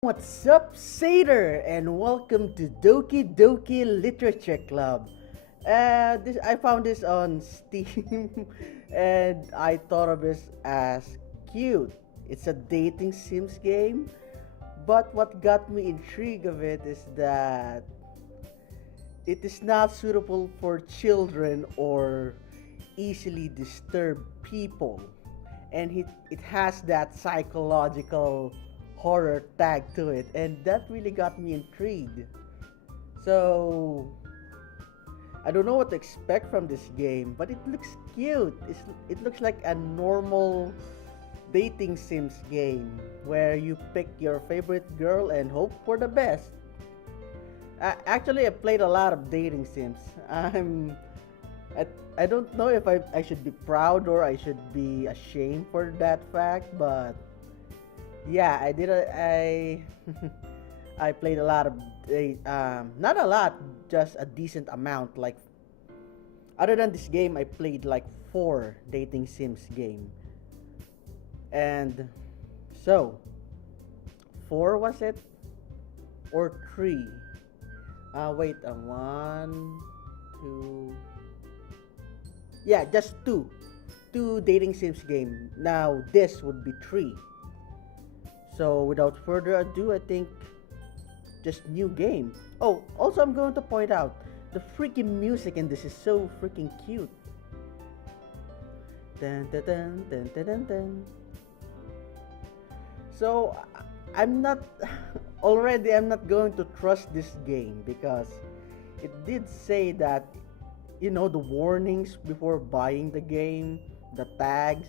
What's up, Satyr, and welcome to Doki Doki Literature Club. I found this on Steam, and I thought of this as cute. It's a dating Sims game, but what got me intrigued of it is that it is not suitable for children or easily disturbed people, and it has that psychological horror tag to it, and that really got me intrigued. So I don't know what to expect from this game, but it looks cute. It looks like a normal dating sims game where you pick your favorite girl and hope for the best. I played a lot of dating sims. I, I don't know if I should be proud or I should be ashamed for that fact, but yeah, I did. I played a lot of not a lot, just a decent amount. Like other than this game, I played like four dating sims game, and so four was it or three? Wait, one, two. Yeah, just two. Two dating sims game. Now this would be three. So without further ado, I think just new game. Oh, also I'm going to point out the freaking music in this is so freaking cute. Dun, dun, dun, dun, dun, dun, dun. So I'm not already I'm not going to trust this game because it did say that the warnings before buying the game, the tags,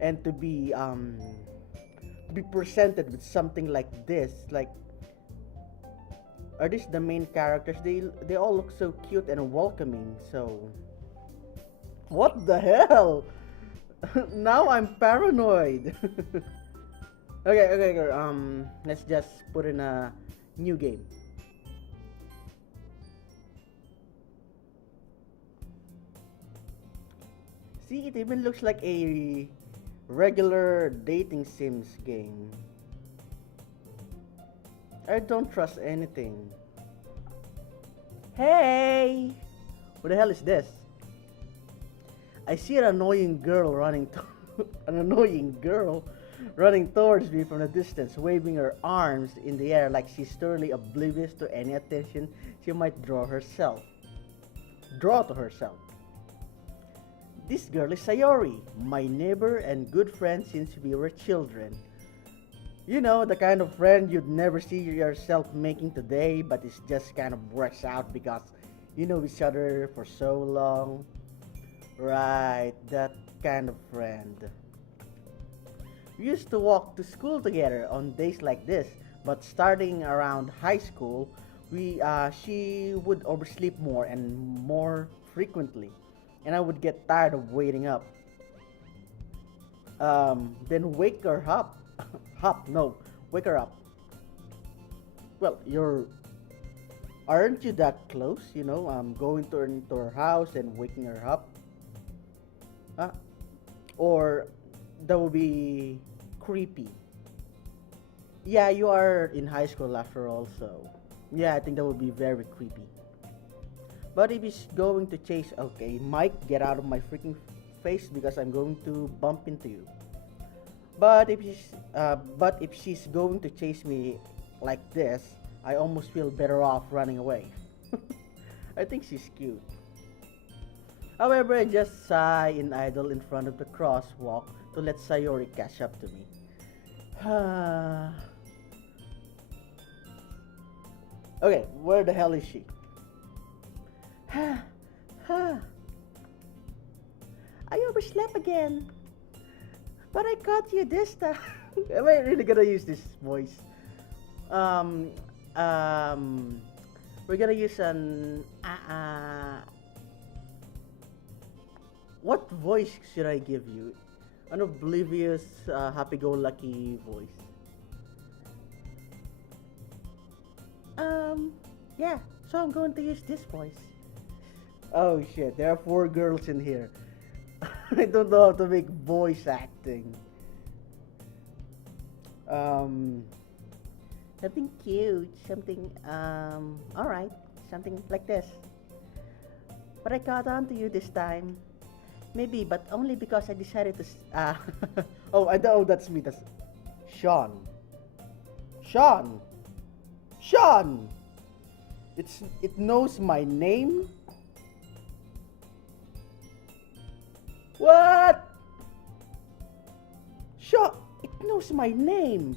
and to be presented with something like this, like are these the main characters? They all look so cute and welcoming. So what the hell? Now I'm paranoid. Okay. Let's just put in a new game. See, it even looks like a regular dating sims game. I don't trust anything. Hey! What the hell is this? I see an annoying girl an annoying girl running towards me from a distance, waving her arms in the air like she's totally oblivious to any attention she might draw to herself. This girl is Sayori, my neighbor and good friend since we were children. You know, the kind of friend you'd never see yourself making today, but it just kind of works out because you know each other for so long. Right, that kind of friend. We used to walk to school together on days like this, but starting around high school, she would oversleep more and more frequently, and I would get tired of waiting up. Then wake her up. No, wake her up. Well, aren't you that close? Going to her house and waking her up. Uh, or that would be creepy. Yeah, you are in high school after all, so yeah, I think that would be very creepy. But if he's going to chase, okay, Mike, get out of my freaking face because I'm going to bump into you. But if she's going to chase me like this, I almost feel better off running away. I think she's cute. However, I just sigh and idle in front of the crosswalk to let Sayori catch up to me. Okay, where the hell is she? I overslept again. But I caught you this time. Am I really gonna use this voice? Um, um, we're gonna use what voice should I give you? An oblivious, happy-go-lucky voice. Um, yeah. So I'm going to use this voice. Oh shit! There are four girls in here. I don't know how to make voice acting. Um, Something cute, something, alright, something like this. But I caught on to you this time. Maybe, but only because I decided to. Oh, I know that's me. That's Sean. Sean. Sean. It knows my name. What? Sean. It knows my name.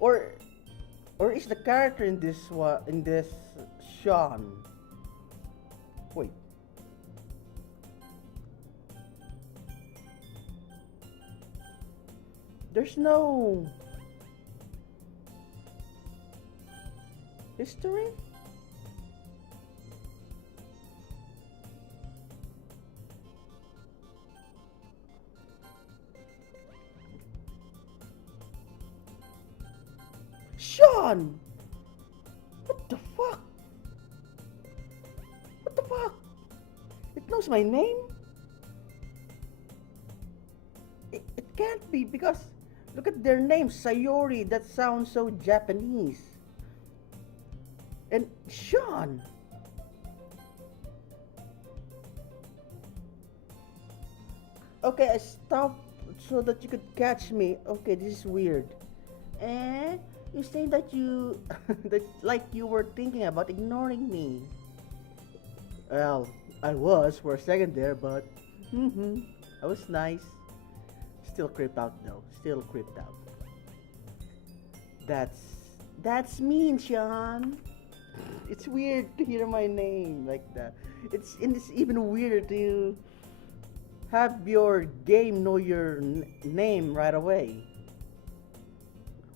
Or, or is the character in this one in this Sean? Wait. There's no history? Sean! What the fuck? What the fuck? It knows my name? It can't be because look at their names, Sayori. That sounds so Japanese. And Sean. Okay, I stopped so that you could catch me. Okay, this is weird. Eh? You say that you that like you were thinking about ignoring me. Well, I was for a second there, but I was nice. Still creeped out though. Still creeped out. That's that's mean, Sean. It's weird to hear my name like that. It's even weirder to have your game know your name right away.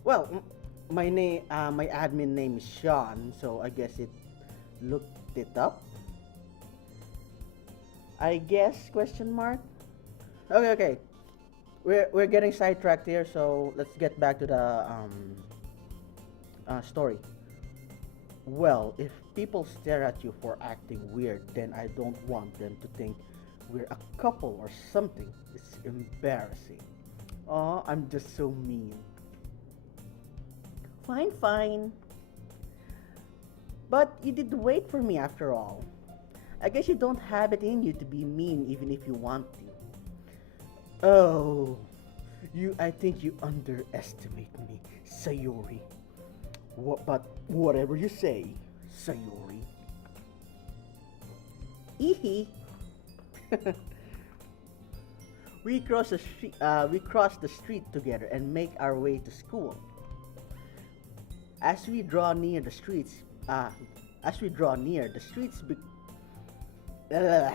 Well, my admin name is Sean, so I guess it looked it up. I guess question mark. Okay, okay. We're getting sidetracked here, so let's get back to the story. Well, if people stare at you for acting weird, then I don't want them to think we're a couple or something. It's embarrassing. Oh, I'm just so mean. Fine, fine. But you did wait for me after all. I guess you don't have it in you to be mean even if you want to. Oh, I think you underestimate me, Sayori. But whatever you say, Sayori. Eehee. We cross the street together and make our way to school. As we draw near the streets, uh, as we draw near, the streets Ugh.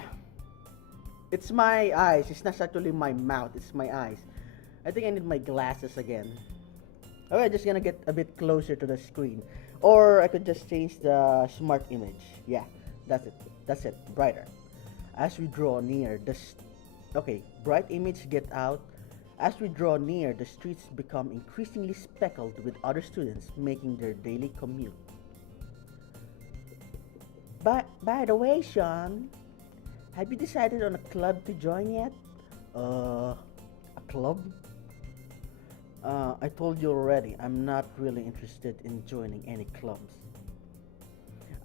It's my eyes. It's not actually my mouth. It's my eyes. I think I need my glasses again. Okay, just gonna get a bit closer to the screen. Or I could just change the smart image. Yeah, that's it. That's it. Brighter. As we draw near, okay, bright image get out. As we draw near, the streets become increasingly speckled with other students making their daily commute. By the way, Sean, have you decided on a club to join yet? A club? I told you already, I'm not really interested in joining any clubs.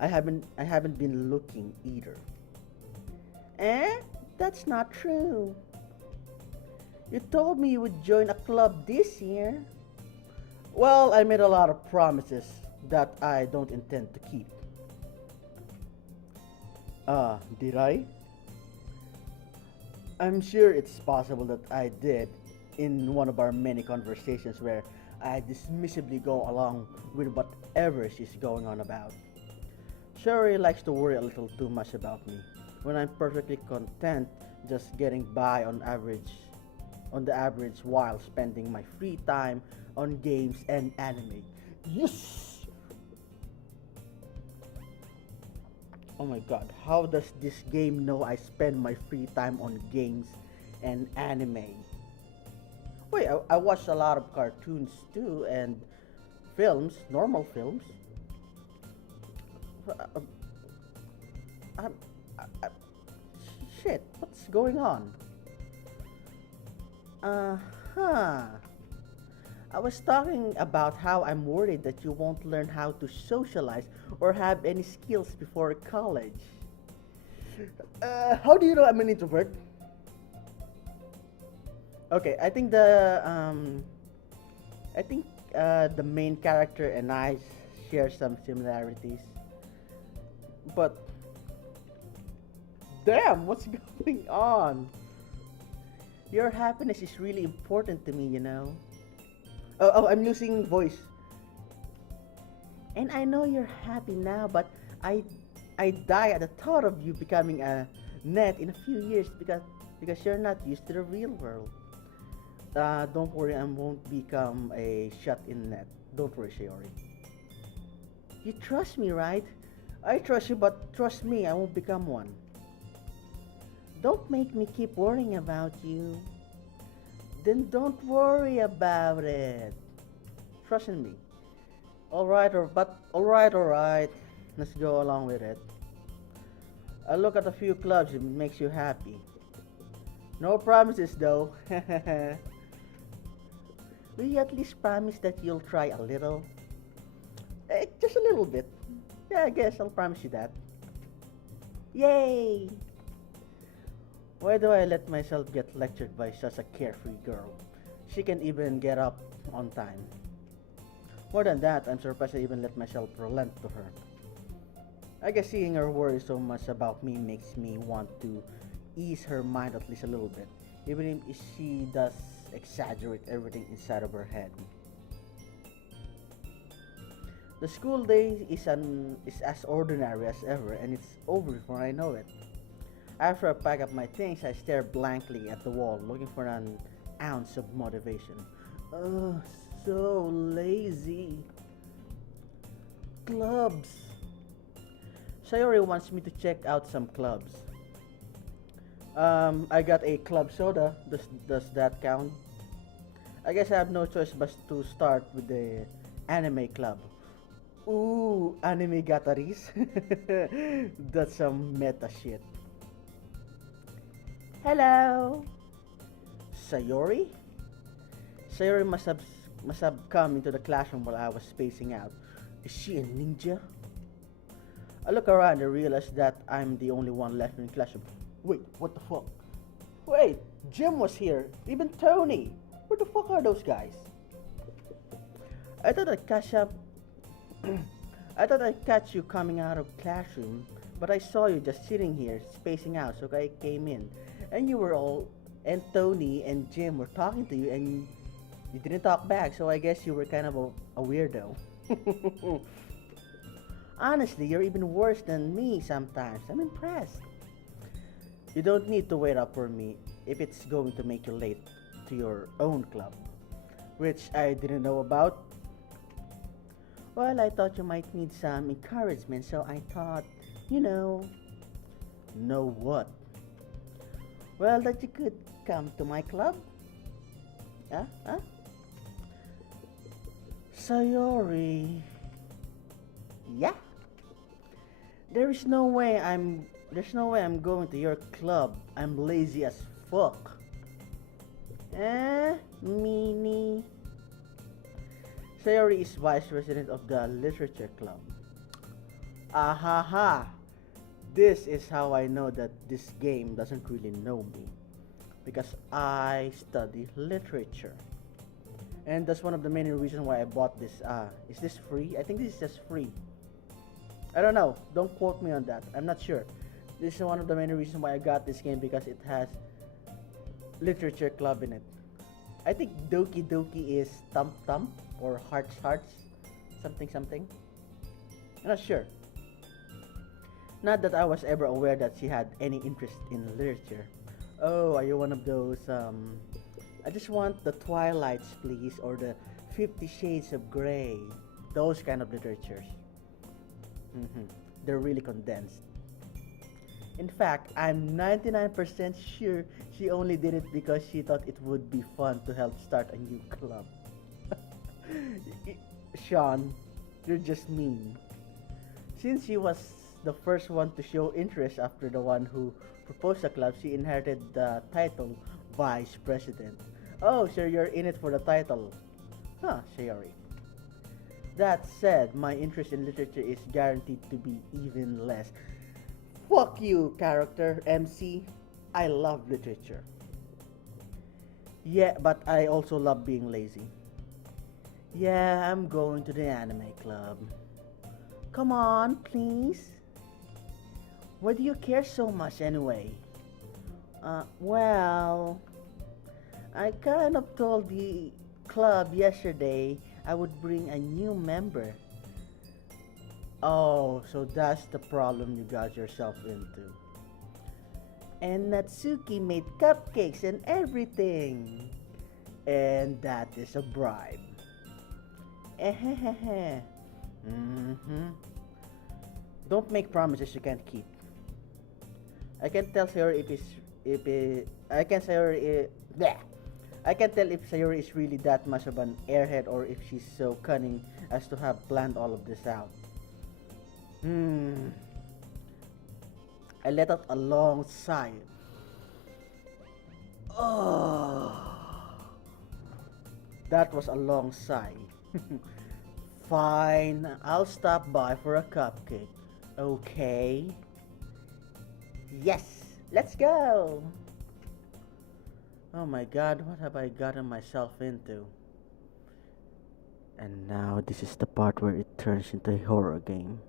I haven't been looking either. Eh? That's not true. You told me you would join a club this year. Well, I made a lot of promises that I don't intend to keep. Did I? I'm sure it's possible that I did in one of our many conversations where I dismissively go along with whatever she's going on about. Sherry likes to worry a little too much about me when I'm perfectly content just getting by on the average while spending my free time on games and anime. Yes! Oh my god, how does this game know I spend my free time on games and anime? Wait, I watch a lot of cartoons too and films, normal films. Uh, I'm, I, shit, what's going on? Uh huh. I was talking about how I'm worried that you won't learn how to socialize or have any skills before college. How do you know I'm an introvert? Okay, I think the main character and I share some similarities. But damn, what's going on? Your happiness is really important to me, you know. I'm losing voice. And I know you're happy now, but I I die at the thought of you becoming a net in a few years because you're not used to the real world. Don't worry, I won't become a shut-in net. Don't worry, Shiori. You trust me, right? I trust you, but trust me, I won't become one. Don't make me keep worrying about you. Then don't worry about it. Trust in me. Alright. Let's go along with it. I look at a few clubs, it makes you happy. No promises though. Will you at least promise that you'll try a little? Just a little bit. Yeah, I guess I'll promise you that. Yay! Why do I let myself get lectured by such a carefree girl? She can even get up on time. More than that, I'm surprised I even let myself relent to her. I guess seeing her worry so much about me makes me want to ease her mind at least a little bit, even if she does exaggerate everything inside of her head. The school day is as ordinary as ever, and it's over before I know it. After I pack up my things, I stare blankly at the wall, looking for an ounce of motivation. Ugh, so lazy. Clubs. Sayori wants me to check out some clubs. I got a club soda. Does that count? I guess I have no choice but to start with the anime club. Ooh, anime gataris. That's some meta shit. Hello. Sayori? Sayori must have come into the classroom while I was spacing out. Is she a ninja? I look around and realize that I'm the only one left in the classroom. Wait, what the fuck? Wait, Jim was here. Even Tony. Where the fuck are those guys? I thought I'd catch up. I thought I'd catch you coming out of classroom, but I saw you just sitting here, spacing out, so I came in. And you were all, and Tony and Jim were talking to you, and you didn't talk back, so I guess you were kind of a weirdo. Honestly, you're even worse than me sometimes. I'm impressed. You don't need to wait up for me if it's going to make you late to your own club, which I didn't know about. Well, I thought you might need some encouragement, so I thought, you know what? Well, that you could come to my club? Huh? Sayori. Yeah? There's no way I'm going to your club. I'm lazy as fuck. Meanie. Sayori is vice president of the literature club. Ahaha. This is how I know that this game doesn't really know me. Because I study literature. And that's one of the many reasons why I bought this. Is this free? I think this is just free. I don't know. Don't quote me on that. I'm not sure. This is one of the many reasons why I got this game because it has literature club in it. I think Doki Doki is Thump Thump or Hearts, something. I'm not sure. Not that I was ever aware that she had any interest in literature. Oh, are you one of those, I just want the Twilights, please, or the 50 Shades of Grey. Those kind of literatures. They're really condensed. In fact, I'm 99% sure she only did it because she thought it would be fun to help start a new club. Sean, you're just mean. Since she was the first one to show interest after the one who proposed the club, she inherited the title Vice President. Oh, so you're in it for the title. Huh, Sayori. That said, my interest in literature is guaranteed to be even less. Fuck you, character MC. I love literature. Yeah, but I also love being lazy. Yeah, I'm going to the anime club. Come on, please. Why do you care so much anyway? Well, I kind of told the club yesterday I would bring a new member. Oh, so that's the problem you got yourself into. And Natsuki made cupcakes and everything. And that is a bribe. Mm-hmm. Don't make promises you can't keep. I can tell Sayori if it, I can Sayori bleh. I can tell if Sayori is really that much of an airhead or if she's so cunning as to have planned all of this out. Hmm. I let out a long sigh. Oh, that was a long sigh. Fine, I'll stop by for a cupcake. Okay. Yes, let's go. Oh my god, what have I gotten myself into? And now this is the part where it turns into a horror game.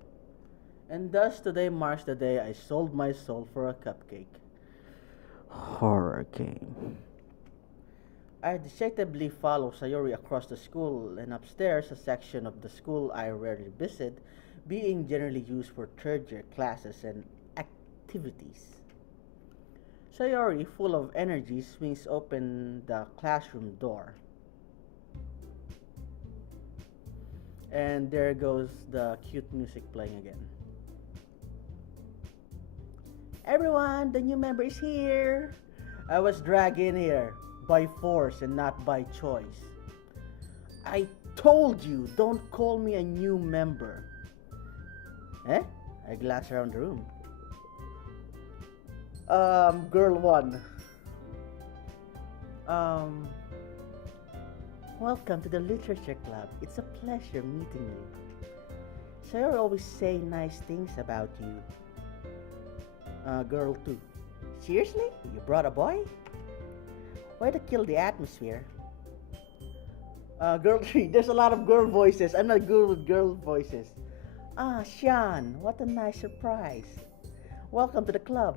And thus today marks the day I sold my soul for a cupcake. Horror game. I deceptively follow Sayori across the school and upstairs, a section of the school I rarely visit, being generally used for third year classes and activities. Sayori, full of energy, swings open the classroom door. And there goes the cute music playing again. Everyone, the new member is here. I was dragged in here by force and not by choice. I told you, don't call me a new member. Eh? I glance around the room. Girl one. Um, Welcome to the Literature Club. It's a pleasure meeting you. Sarah always say nice things about you. Girl 2. Seriously? You brought a boy? Why to kill the atmosphere? Girl 3. There's a lot of girl voices. I'm not good with girl voices. Ah, Sean. What a nice surprise. Welcome to the club.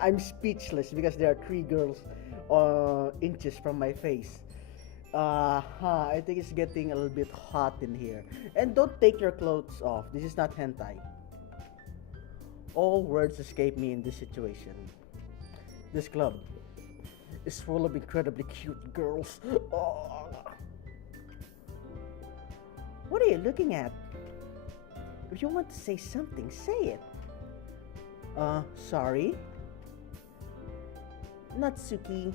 I'm speechless because there are 3 girls inches from my face. I think it's getting a little bit hot in here. And don't take your clothes off. This is not hentai. All words escape me in this situation. This club is full of incredibly cute girls. Oh. What are you looking at? If you want to say something, say it. Sorry? Natsuki.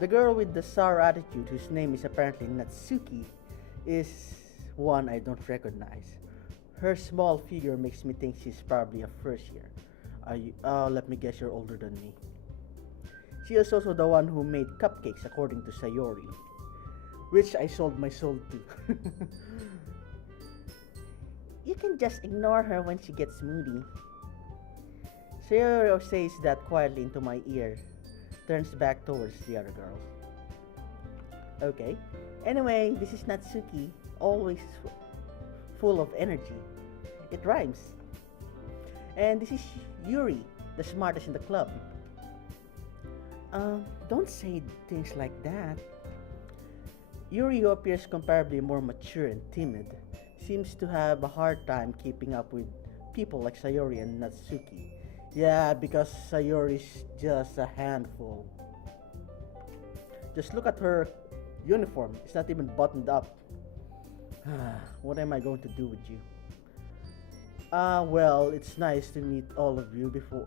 The girl with the sour attitude, whose name is apparently Natsuki, is one I don't recognize. Her small figure makes me think she's probably a first year. Let me guess, you're older than me. She is also the one who made cupcakes, according to Sayori, which I sold my soul to. You can just ignore her when she gets moody. Sayori says that quietly into my ear, turns back towards the other girls. Okay. Anyway, this is Natsuki, always full of energy. It rhymes. And this is Yuri, the smartest in the club. Don't say things like that. Yuri, who appears comparably more mature and timid, seems to have a hard time keeping up with people like Sayori and Natsuki. Yeah, because Sayori's just a handful. Just look at her uniform. It's not even buttoned up. What am I going to do with you? Well, it's nice to meet all of you before,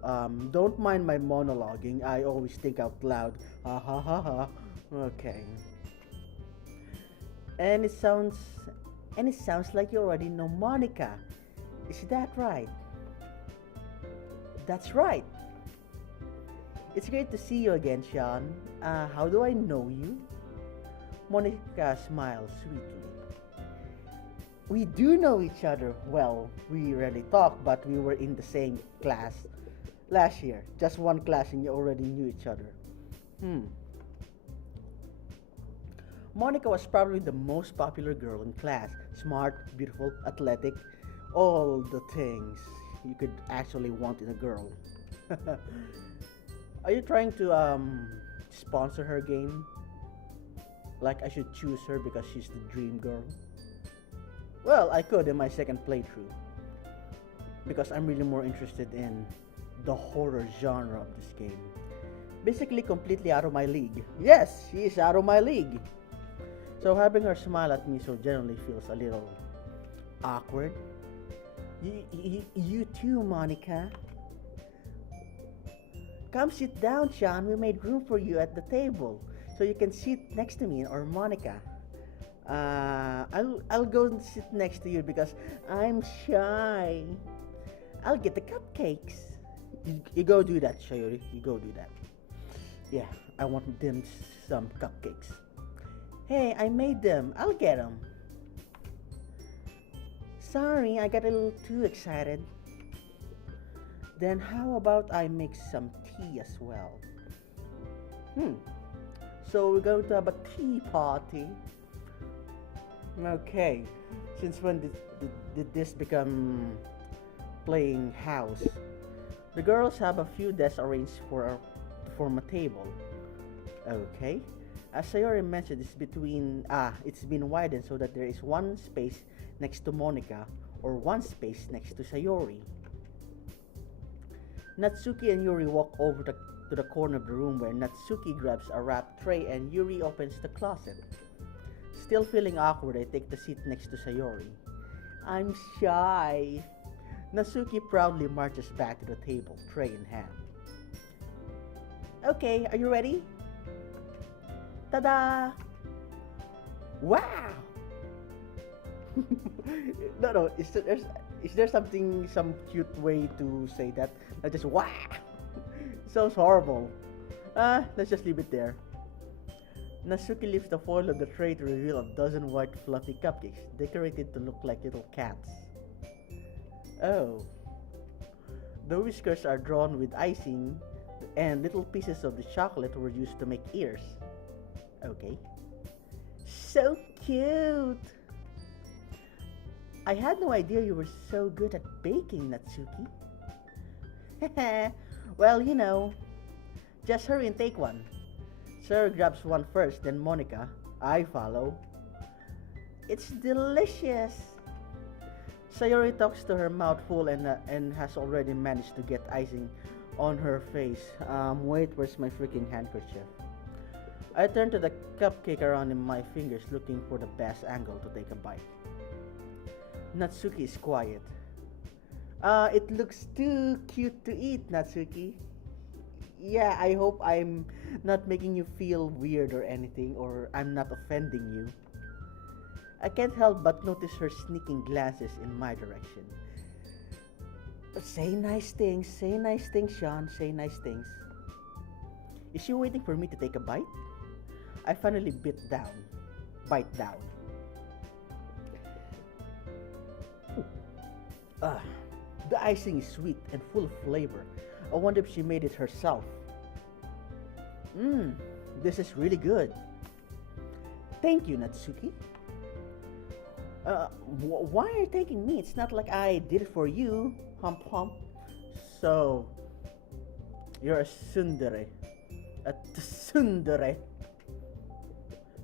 don't mind my monologuing. I always think out loud. Ha ha ha ha. Okay. And it sounds like you already know Monica. Is that right? That's right. It's great to see you again, Sean. How do I know you? Monica smiled sweetly. We do know each other well. We rarely talk, but we were in the same class last year. Just one class and you already knew each other. Hmm. Monica was probably the most popular girl in class. Smart, beautiful, athletic, all the things you could actually want in a girl. Are you trying to sponsor her game? Like I should choose her because she's the dream girl? Well, I could in my second playthrough. Because I'm really more interested in the horror genre of this game. Basically completely out of my league. Yes, she is out of my league. So having her smile at me so genuinely feels a little awkward. You too, Monica. Come sit down, Sean. We made room for you at the table. So you can sit next to me or Monica. I'll go and sit next to you because I'm shy. I'll get the cupcakes. You go do that, Shayori. You go do that. Yeah, I want them some cupcakes. Hey, I made them. I'll get them. Sorry, I got a little too excited. Then how about I make some tea as well? So we're going to have a tea party. Okay. Since when did this become playing house? The girls have a few desks arranged for a table. Okay. As Sayori mentioned, it's been widened so that there is one space next to Monica or one space next to Sayori. Natsuki and Yuri walk over to the corner of the room where Natsuki grabs a wrapped tray and Yuri opens the closet. Still feeling awkward, I take the seat next to Sayori. I'm shy. Natsuki proudly marches back to the table, tray in hand. Okay, are you ready? Ta-da! Wow! No, is there some cute way to say that? Not just wow! Sounds horrible. Let's just leave it there. Natsuki lifts the foil of the tray to reveal a dozen white fluffy cupcakes, decorated to look like little cats. Oh. The whiskers are drawn with icing, and little pieces of the chocolate were used to make ears. Okay. So cute! I had no idea you were so good at baking, Natsuki. Well, just hurry and take one. Sarah grabs one first, then Monica. I follow. It's delicious! Sayori talks to her mouth full and has already managed to get icing on her face. Wait, where's my freaking handkerchief? I turn to the cupcake around in my fingers looking for the best angle to take a bite. Natsuki is quiet. It looks too cute to eat, Natsuki. Yeah, I hope I'm not making you feel weird or anything, or I'm not offending you. I can't help but notice her sneaking glances in my direction. Say nice things, Sean, say nice things. Is she waiting for me to take a bite? I finally bite down. The icing is sweet and full of flavor. I wonder if she made it herself. This is really good. Thank you, Natsuki. Why are you thanking me? It's not like I did it for you. Hump hump. So, you're a tsundere. A tsundere.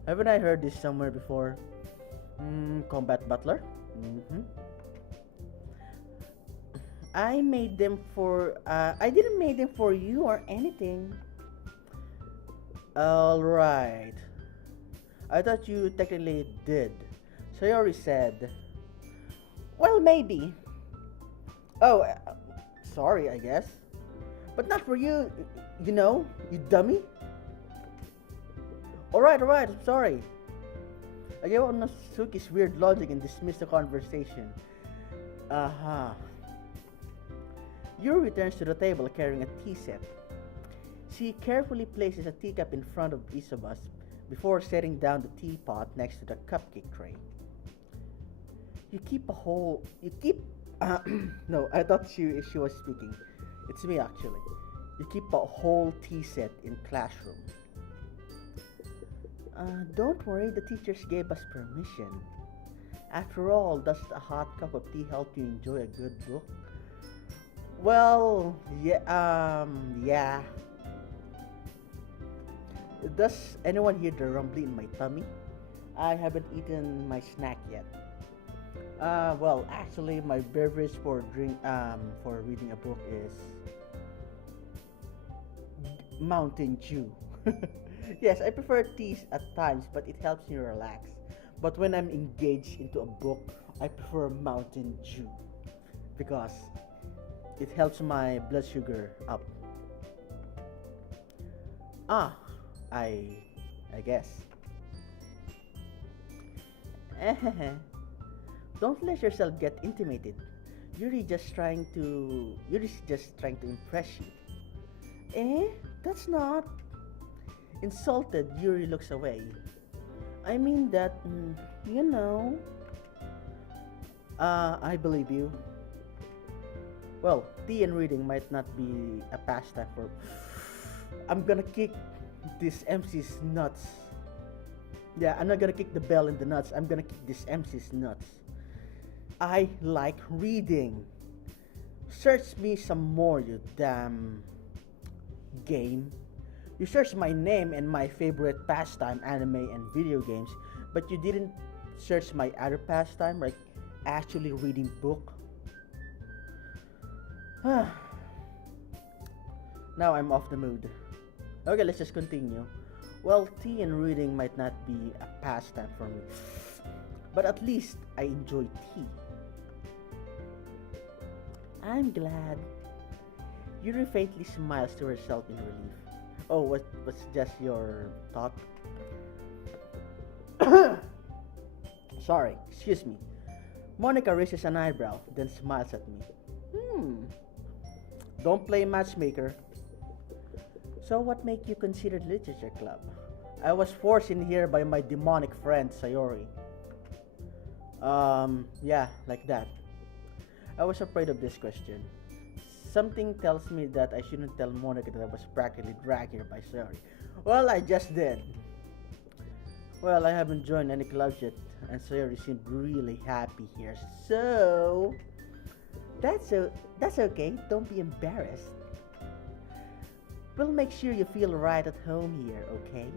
Haven't I heard this somewhere before? Combat butler? I didn't make them for you or anything. Alright. I thought you technically did. Sayori said, well, maybe. Oh, sorry, I guess. But not for you, you dummy. Alright, I'm sorry. I gave up Natsuki's weird logic and dismissed the conversation. Yuri returns to the table carrying a tea set. She carefully places a teacup in front of each of us before setting down the teapot next to the cupcake tray. You keep. No, I thought she was speaking. It's me actually. You keep a whole tea set in classroom. Don't worry, the teachers gave us permission. After all, does a hot cup of tea help you enjoy a good book? Well, yeah. Does anyone hear the rumbling in my tummy? I haven't eaten my snack yet. Well, actually, my beverage for reading a book is Mountain Dew. Yes, I prefer teas at times, but it helps me relax. But when I'm engaged into a book, I prefer Mountain Dew because it helps my blood sugar up. Ah, I I guess. Don't let yourself get intimidated. Yuri's just trying to impress you. Eh? That's not. Insulted, Yuri looks away. I mean that, you know. I believe you. Well, tea and reading might not be a pastime for. I'm gonna kick this MC's nuts. Yeah, I'm not gonna kick the bell in the nuts. I'm gonna kick this MC's nuts. I like reading. Search me some more, you damn game. You searched my name and my favorite pastime, anime and video games, but you didn't search my other pastime, like actually reading book. Now I'm off the mood. Okay, let's just continue. Well, tea and reading might not be a pastime for me, but at least I enjoy tea. I'm glad. Yuri faintly smiles to herself in relief. Oh, what's just your thought? Sorry, excuse me. Monica raises an eyebrow, then smiles at me. Hmm. Don't play matchmaker. So what make you consider literature club? I was forced in here by my demonic friend Sayori. Yeah, like that. I was afraid of this question. Something tells me that I shouldn't tell Monica that I was practically dragged here by Sayori. Well, I just did. Well, I haven't joined any clubs yet, and Sayori seemed really happy here. So that's okay. Don't be embarrassed. We'll make sure you feel right at home here, okay?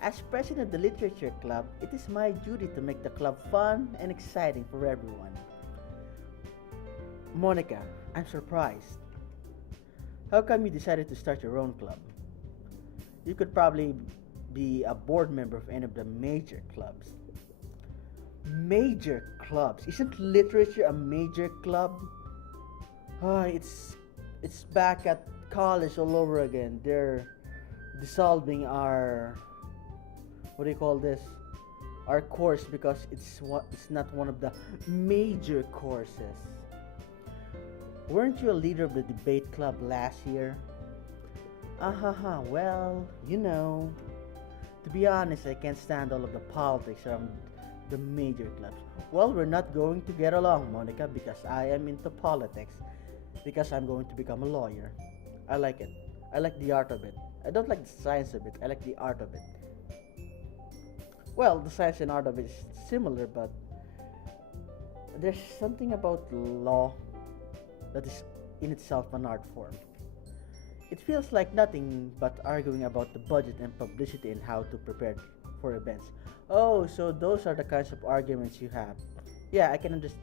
As president of the literature club, it is my duty to make the club fun and exciting for everyone. Monica, I'm surprised. How come you decided to start your own club? You could probably be a board member of any of the major clubs. Major clubs? Isn't literature a major club? It's back at college all over again. They're dissolving our what do you call this? Our course because it's not one of the major courses. Weren't you a leader of the debate club last year? Well, you know. To be honest, I can't stand all of the politics around the major clubs. Well, we're not going to get along, Monica, because I am into politics. Because I'm going to become a lawyer. I like it. I like the art of it. I don't like the science of it. I like the art of it. Well, the science and art of it is similar, but there's something about law that is in itself an art form. It feels like nothing but arguing about the budget and publicity and how to prepare for events. Oh, so those are the kinds of arguments you have. Yeah, I can understand.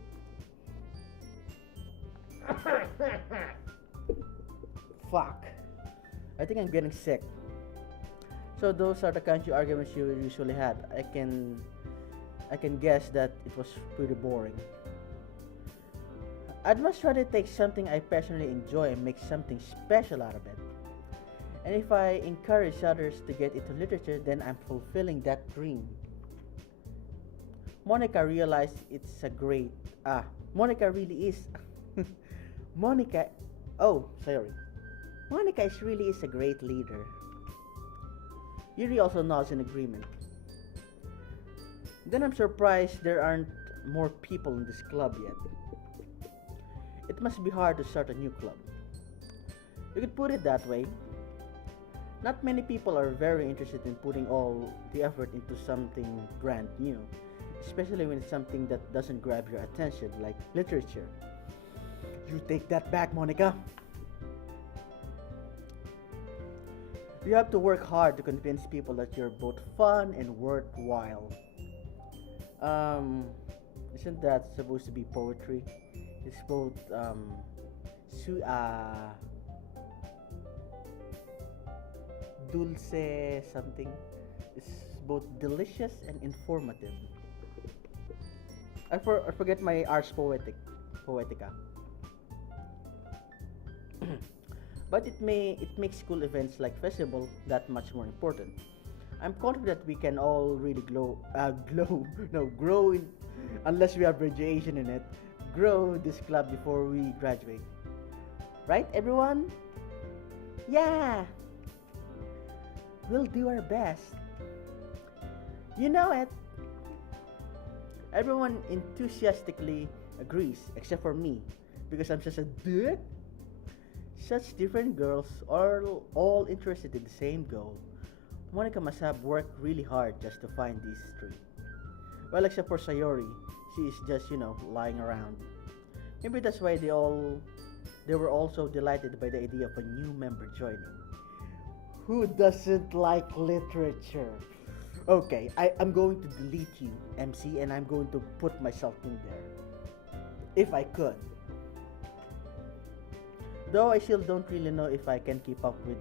Fuck. I think I'm getting sick. So those are the kinds of arguments you usually had. I can guess that it was pretty boring. I'd much rather take something I personally enjoy and make something special out of it. And if I encourage others to get into literature, then I'm fulfilling that dream. Monica realized it's a great Monica really is Monica oh sorry. Monica is really is a great leader. Yuri also nods in agreement. Then I'm surprised there aren't more people in this club yet. It must be hard to start a new club. You could put it that way. Not many people are very interested in putting all the effort into something brand new, especially when it's something that doesn't grab your attention, like literature. You take that back, Monica. You have to work hard to convince people that you're both fun and worthwhile. Um, isn't that supposed to be poetry? It's both su- uh, dulce something. It's both delicious and informative. I forget my ars poetica. But it makes school events like festival that much more important. I'm confident we can all really grow in, unless we have graduation in it, grow this club before we graduate. Right, everyone? Yeah, we'll do our best. You know it. Everyone enthusiastically agrees, except for me, because I'm just a dude. Such different girls are all interested in the same goal. Monica must have worked really hard just to find these three. Well, except for Sayori, she is just, lying around. Maybe that's why they were all so delighted by the idea of a new member joining. Who doesn't like literature? Okay, I'm going to delete you, MC, and I'm going to put myself in there. If I could. Though I still don't really know if I can keep up with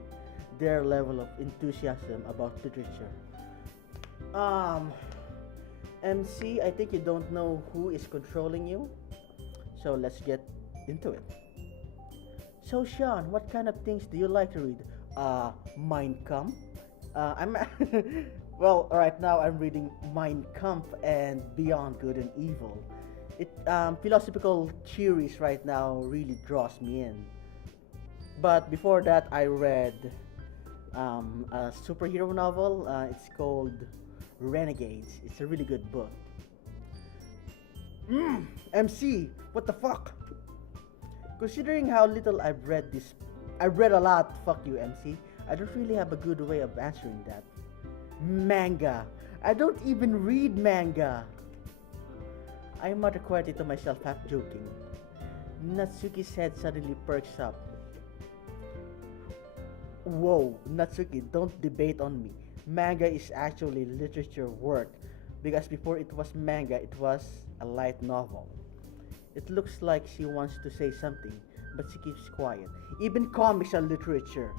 their level of enthusiasm about literature. Um, MC, I think you don't know who is controlling you. So let's get into it. So Sean, what kind of things do you like to read? Mein Kampf. I'm well, right now I'm reading Mein Kampf and Beyond Good and Evil. It philosophical theories right now really draws me in. But before that, I read a superhero novel. It's called Renegades. It's a really good book. MC, what the fuck? Considering how little I've read a lot. Fuck you, MC. I don't really have a good way of answering that. Manga. I don't even read manga. I muttered quietly to myself, half joking. Natsuki's head suddenly perks up. Whoa, Natsuki, don't debate on me. Manga is actually literature work because before it was manga, it was a light novel. It looks like she wants to say something, but she keeps quiet. Even comics are literature.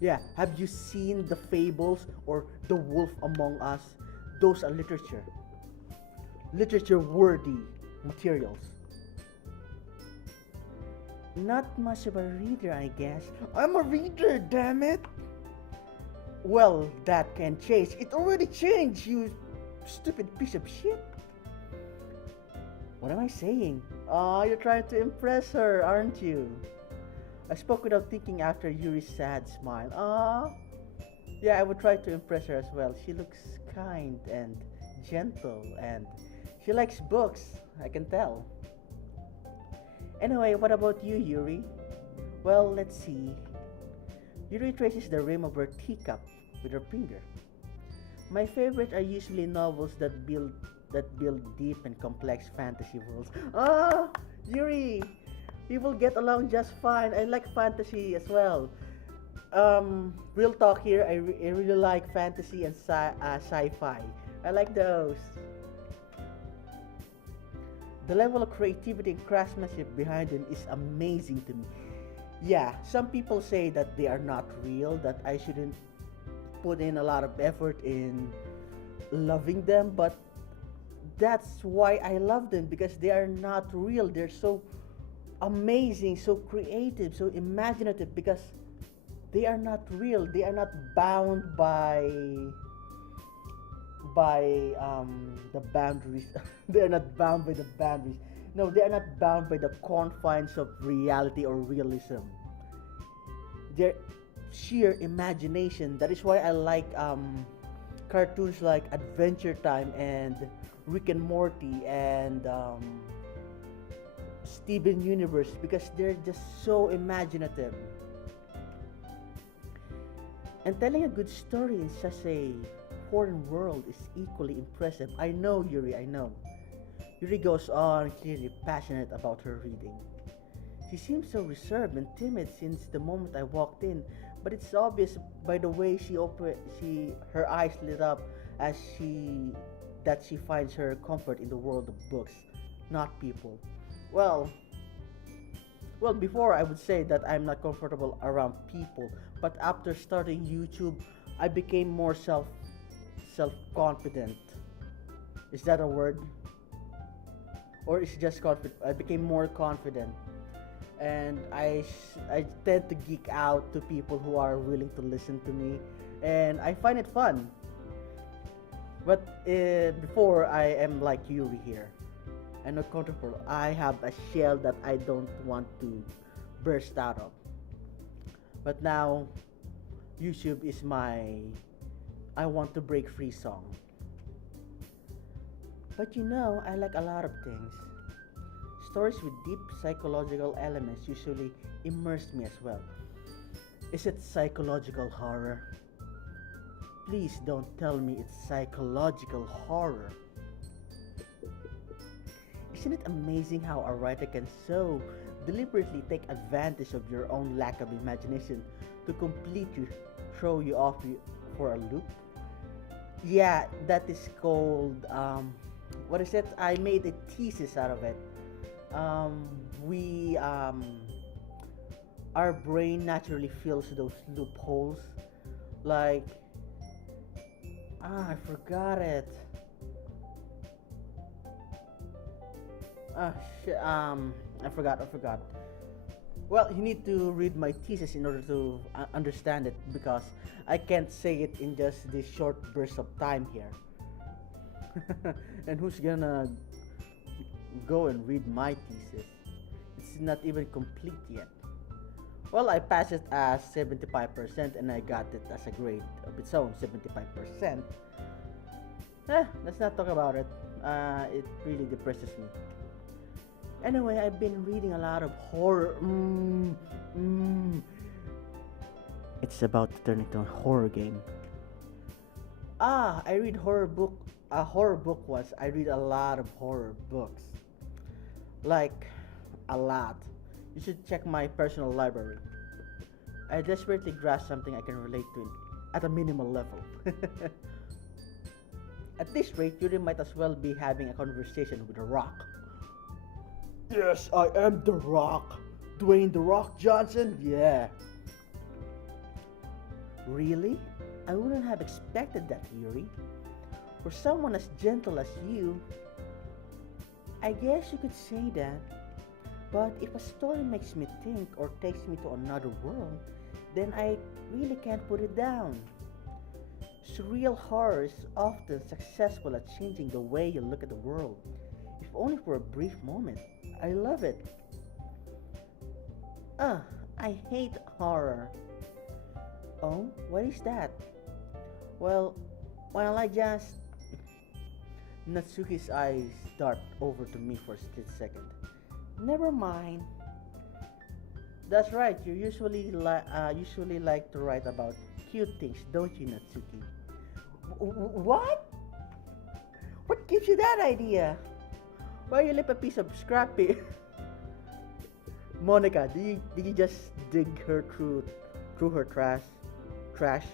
Yeah, have you seen the fables or The Wolf Among Us? Those are literature. Literature worthy materials. Not much of a reader, I guess. I'm a reader, damn it! Well, that can change. It already changed, you stupid piece of shit. What am I saying? Oh, you're trying to impress her, aren't you? I spoke without thinking after Yuri's sad smile. Ah, yeah, I would try to impress her as well. She looks kind and gentle and she likes books, I can tell. Anyway, what about you, Yuri? Well, let's see. Yuri traces the rim of her teacup with her finger. My favorite are usually novels that build deep and complex fantasy worlds. Ah, Yuri, we will get along just fine. I like fantasy as well. Real talk here. I really like fantasy and sci-fi. I like those. The level of creativity and craftsmanship behind them is amazing to me. Yeah, some people say that they are not real, that I shouldn't put in a lot of effort in loving them, but that's why I love them because they are not real. They're so amazing, so creative, so imaginative because they are not real. They are not bound by the boundaries. They are not bound by the boundaries. No, they are not bound by the confines of reality or realism. their sheer imagination. That is why I like cartoons like Adventure Time and Rick and Morty and Steven Universe, because they're just so imaginative. And telling a good story in such a foreign world is equally impressive. I know, Yuri, I know. Yuri goes on, clearly passionate about her reading. She seems so reserved and timid since the moment I walked in, but it's obvious by the way her eyes lit up as she that she finds her comfort in the world of books, not people. Well, before I would say that I'm not comfortable around people, but after starting YouTube, I became more self confident. Is that a word? Or is it just confident? I became more confident, and I tend to geek out to people who are willing to listen to me, and I find it fun. But before, I am like Yuri here. I'm not comfortable. I have a shell that I don't want to burst out of. But now, YouTube is my I want to break free song. But I like a lot of things. Stories with deep psychological elements usually immerse me as well. Is it psychological horror? Please don't tell me it's psychological horror. Isn't it amazing how a writer can so deliberately take advantage of your own lack of imagination to completely throw you off for a loop? Yeah, that is called what is it? I made a thesis out of it. We Our brain naturally fills those loopholes. Like, I forgot it. Ah, shit. I forgot. Well, you need to read my thesis in order to understand it, because I can't say it in just this short burst of time here. And who's gonna go and read my thesis? It's not even complete yet. Well, I passed it as 75% and I got it as a grade of its own, 75%. Let's not talk about it. It really depresses me. Anyway, I've been reading a lot of horror. It's about to turn into a horror game. I read a horror book once. I read a lot of horror books. Like, a lot. You should check my personal library. I desperately grasp something I can relate to at a minimal level. At this rate, you might as well be having a conversation with a rock. Yes, I am the Rock. Dwayne the Rock Johnson? Yeah. Really? I wouldn't have expected that, Yuri. For someone as gentle as you, I guess you could say that. But if a story makes me think or takes me to another world, then I really can't put it down. Surreal horror is often successful at changing the way you look at the world, if only for a brief moment. I love it. I hate horror. Oh, what is that? Well, I just... Natsuki's eyes dart over to me for a split second. Never mind. That's right, you usually like to write about cute things, don't you, Natsuki? What? What gives you that idea? Why you left a piece of scrap paper? Monica, did you just dig her through her trash?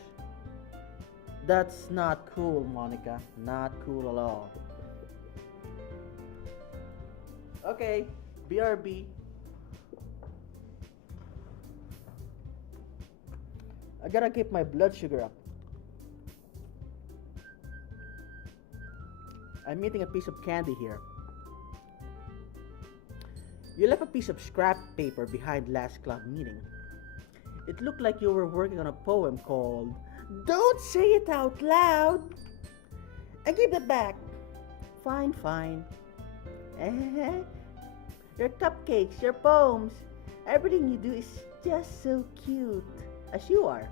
That's not cool, Monica. Not cool at all. Okay, BRB. I gotta keep my blood sugar up. I'm eating a piece of candy here. You left a piece of scrap paper behind last club meeting. It looked like you were working on a poem called Don't Say It Out Loud. I give that back. Fine. Your cupcakes, your poems, everything you do is just so cute. as you are.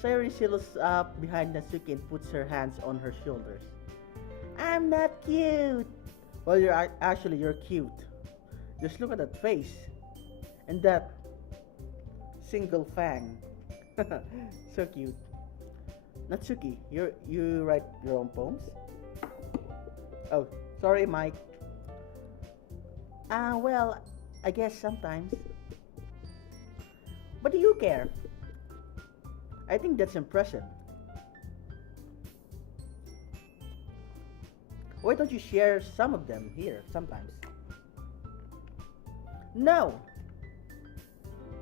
Sayori settles up behind Natsuki and puts her hands on her shoulders. I'm not cute! Well, actually, you're cute. Just look at that face. And that single fang. So cute. Natsuki, you write your own poems? Oh, sorry, Mike. Well, I guess sometimes. But do you care? I think that's impressive. Why don't you share some of them here sometimes? No!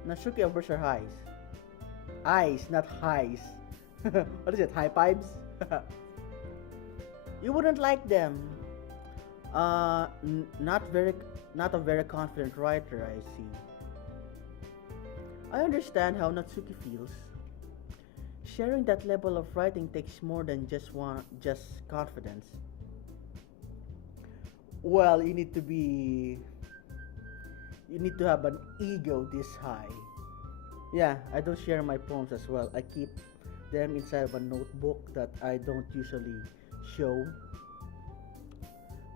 Natsuki avers her eyes. Eyes, not highs. What is it, high fives? You wouldn't like them. Not a very confident writer, I see. I understand how Natsuki feels. Sharing that level of writing takes more than just confidence. Well, you need to have an ego this high. Yeah, I don't share my poems as well. I keep them inside of a notebook that I don't usually show.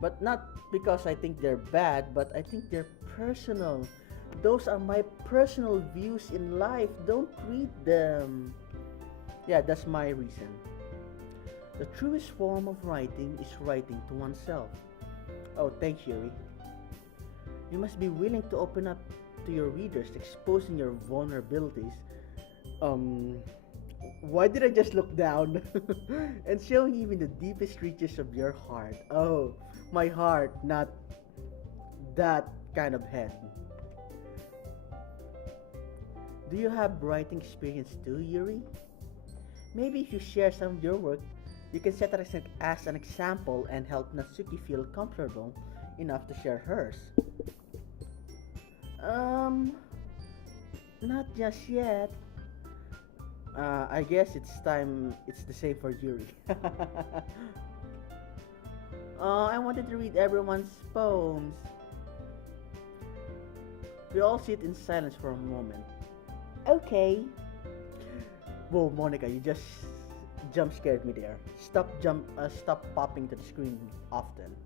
But not because I think they're bad, but I think they're personal. Those are my personal views in life. Don't read them. Yeah, that's my reason. The truest form of writing is writing to oneself. Oh, thanks, Yuri. You must be willing to open up to your readers, exposing your vulnerabilities. Um, why did I just look down? And showing even the deepest reaches of your heart. Oh, my heart, not that kind of head. Do you have writing experience too, Yuri? Maybe if you share some of your work, you can set it as an example and help Natsuki feel comfortable enough to share hers. Um, Not just yet. I guess it's time. It's the same for Yuri. I wanted to read everyone's poems. We all sit in silence for a moment. Okay. Whoa, Monica, you just jump scared me there. Stop popping to the screen often.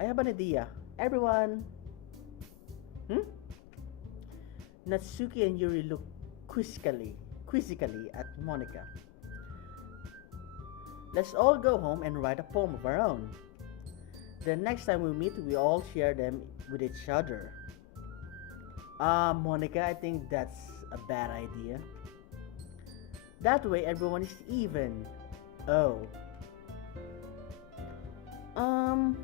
I have an idea. Everyone. Hmm? Natsuki and Yuri look quizzically at Monica. Let's all go home and write a poem of our own. The next time we meet, we all share them with each other. Monica, I think that's a bad idea. That way, everyone is even. Oh. Um.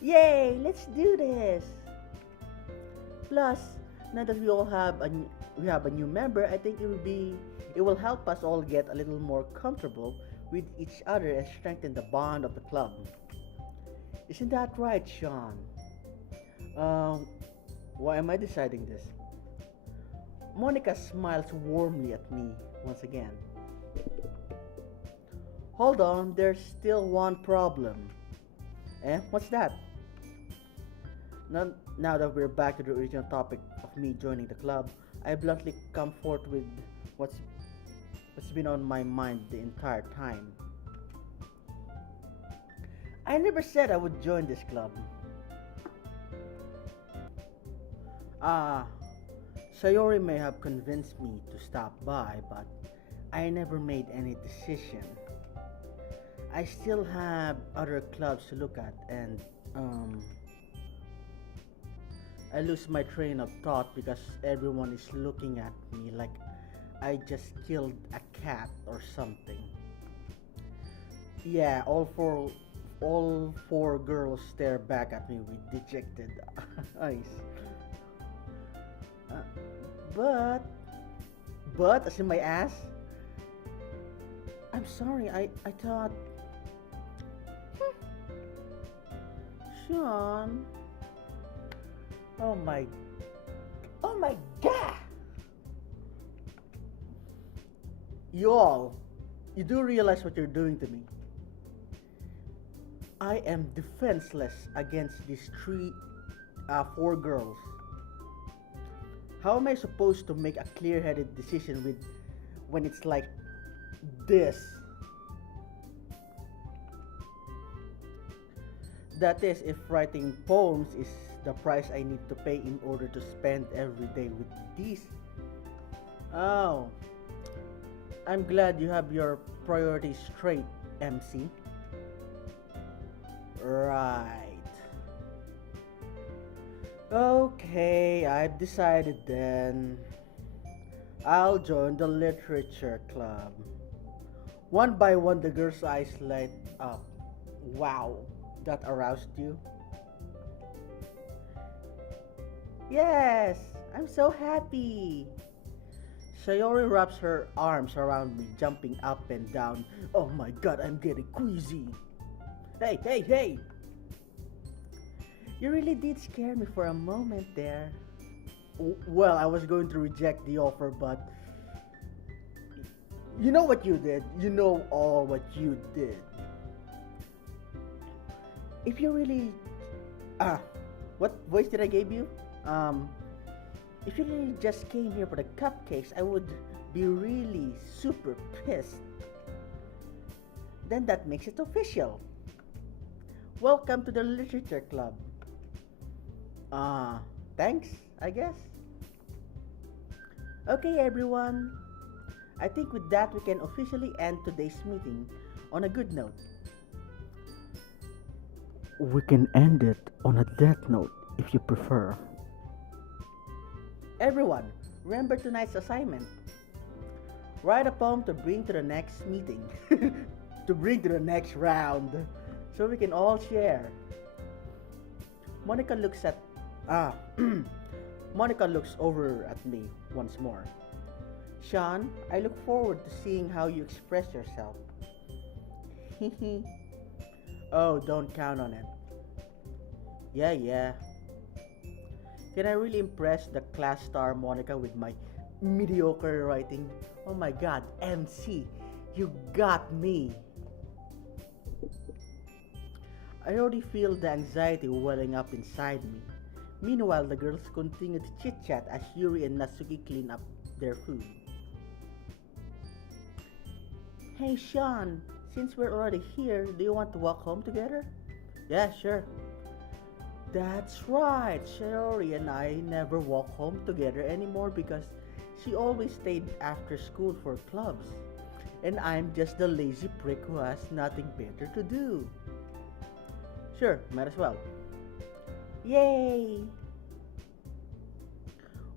Yay! Let's do this. Plus, now that we have a new member, I think it will help us all get a little more comfortable with each other and strengthen the bond of the club. Isn't that right, Sean? Um, why am I deciding this? Monica smiles warmly at me once again. Hold on, there's still one problem. Eh, what's that? Now that we're back to the original topic of me joining the club, I bluntly come forth with what's been on my mind the entire time. I never said I would join this club. Ah, Sayori may have convinced me to stop by, but I never made any decision. I still have other clubs to look at, and I lose my train of thought because everyone is looking at me like I just killed a cat or something. Yeah, all four girls stare back at me with dejected eyes. Uh, but as in my ass. I'm sorry. I thought. Sean. Oh my. Oh my god. You do realize what you're doing to me. I am defenseless against these four girls. How am I supposed to make a clear-headed decision with when it's like this? That is, if writing poems is the price I need to pay in order to spend every day with these. Oh, I'm glad you have your priorities straight, MC. Right. Okay, I've decided then. I'll join the literature club. One by one, the girl's eyes light up. Wow, that aroused you? Yes, I'm so happy. Sayori wraps her arms around me, jumping up and down. Oh my god, I'm getting queasy. Hey, hey, hey! You really did scare me for a moment there. Well, I was going to reject the offer, but you know what you did. You know all what you did. If you really what voice did I give you? If you really just came here for the cupcakes, I would be really super pissed. Then that makes it official. Welcome to the literature club. Thanks, I guess. Okay, everyone. I think with that we can officially end today's meeting on a good note. We can end it on a death note if you prefer. Everyone, remember tonight's assignment. Write a poem to bring to the next meeting, to bring to the next round, so we can all share. Monica looks at Monica looks over at me once more. Sean, I look forward to seeing how you express yourself. Oh, don't count on it. Yeah. Can I really impress the class star Monica with my mediocre writing? Oh my god, MC, you got me. I already feel the anxiety welling up inside me. Meanwhile, the girls continue to chit-chat as Yuri and Natsuki clean up their food. Hey Sean, since we're already here, do you want to walk home together? Yeah, sure. That's right, Shiori and I never walk home together anymore because she always stayed after school for clubs. And I'm just the lazy prick who has nothing better to do. Sure, might as well. Yay!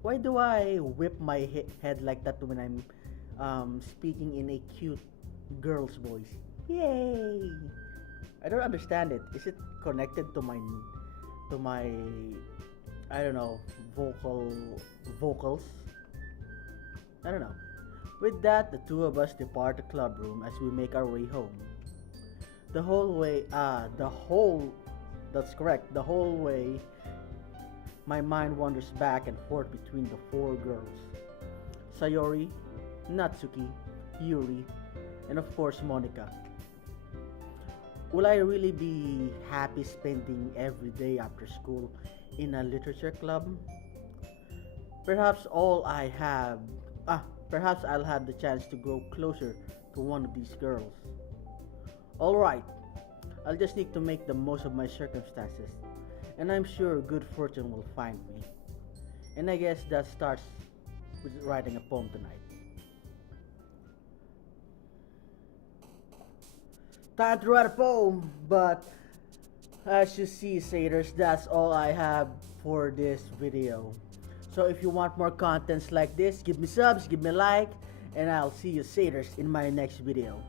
Why do I whip my head like that when I'm speaking in a cute girl's voice? Yay! I don't understand it. Is it connected to my I don't know vocals? I don't know. With that, the two of us depart the club room as we make our way home. That's correct. The whole way, my mind wanders back and forth between the four girls. Sayori, Natsuki, Yuri, and of course Monica. Will I really be happy spending every day after school in a literature club? Perhaps perhaps I'll have the chance to grow closer to one of these girls. Alright, I'll just need to make the most of my circumstances, and I'm sure good fortune will find me. And I guess that starts with writing a poem tonight. Time to write a poem, but as you see, satyrs, that's all I have for this video. So if you want more contents like this, give me subs, give me a like, and I'll see you satyrs in my next video.